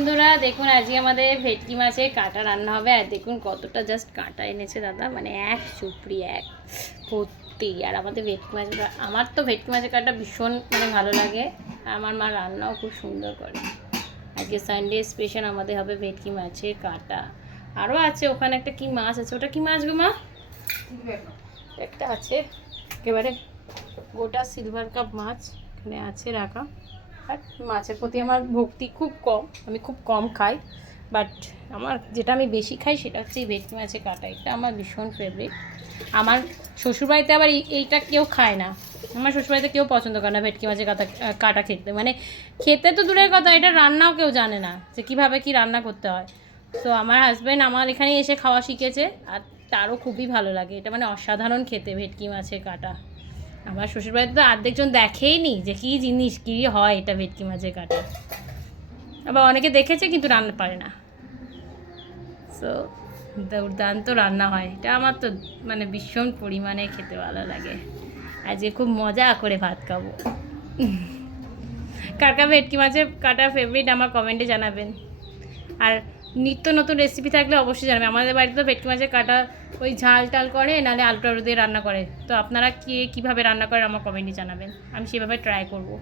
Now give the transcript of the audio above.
বন্ধুরা দেখুন আজকে আমাদের ভেটকি মাছের কাঁটা রান্না হবে। আর দেখুন কতটা জাস্ট কাঁটা এনেছে দাদা, মানে এক চুপড়ি এক ভর্তি। আর আমাদের ভেটকি মাছের আমার তো ভেটকি মাছের কাঁটা ভীষণ মানে ভালো লাগে। আমার মা রান্নাও খুব সুন্দর করে। আজকে সানডে স্পেশাল আমাদের হবে ভেটকি মাছের কাঁটা। আরও আছে ওখানে একটা কি মাছ আছে, ওটা কি মাছ গো মা? একটা আছে একেবারে গোটা সিলভার কাপ মাছ এখানে আছে রাখা। আর মাছের প্রতি আমার ভক্তি খুব কম, আমি খুব কম খাই, বাট আমার যেটা আমি বেশি খাই সেটা হচ্ছে এই ভেটকি মাছের কাঁটা। এটা আমার ভীষণ ফেভারিট। আমার শ্বশুরবাড়িতে আবার এইটা কেউ খায় না, আমার শ্বশুরবাড়িতে কেউ পছন্দ করে না ভেটকি মাছের কাঁটা খেতে। মানে খেতে তো দূরের কথা, এটা রান্নাও কেউ জানে না যে কীভাবে কী রান্না করতে হয়। তো আমার হাজব্যান্ড আমার এখানে এসে খাওয়া শিখেছে, আর তারও খুবই ভালো লাগে। এটা মানে অসাধারণ খেতে ভেটকি মাছের কাঁটা। আমার শ্বশুরবাড়িতে তো অর্ধেকজন দেখেই নি যে কী জিনিস, কী হয় এটা ভেটকি মাছের কাঁটা। আবার অনেকে দেখেছে কিন্তু রান্না পারে না। সো দুর্দান্ত রান্না হয় এটা, আমার তো মানে ভীষণ পরিমাণে খেতে ভালো লাগে। আজকে খুব মজা করে ভাত খাবো। কার কার ভেটকি মাছের কাঁটা ফেভারিট আমার কমেন্টে জানাবেন। আর নিত্য নতুন রেসিপি থাকলে অবশ্যই জানাবেন। আমাদের বাড়িতে তো ভেটকি মাছের কাঁটা ওই ঝাল টাল করে, নাহলে আলু টালু দিয়ে রান্না করে। তো আপনারা কীভাবে রান্না করেন আমার কমেন্টে জানাবেন, আমি সেভাবে ট্রাই করবো।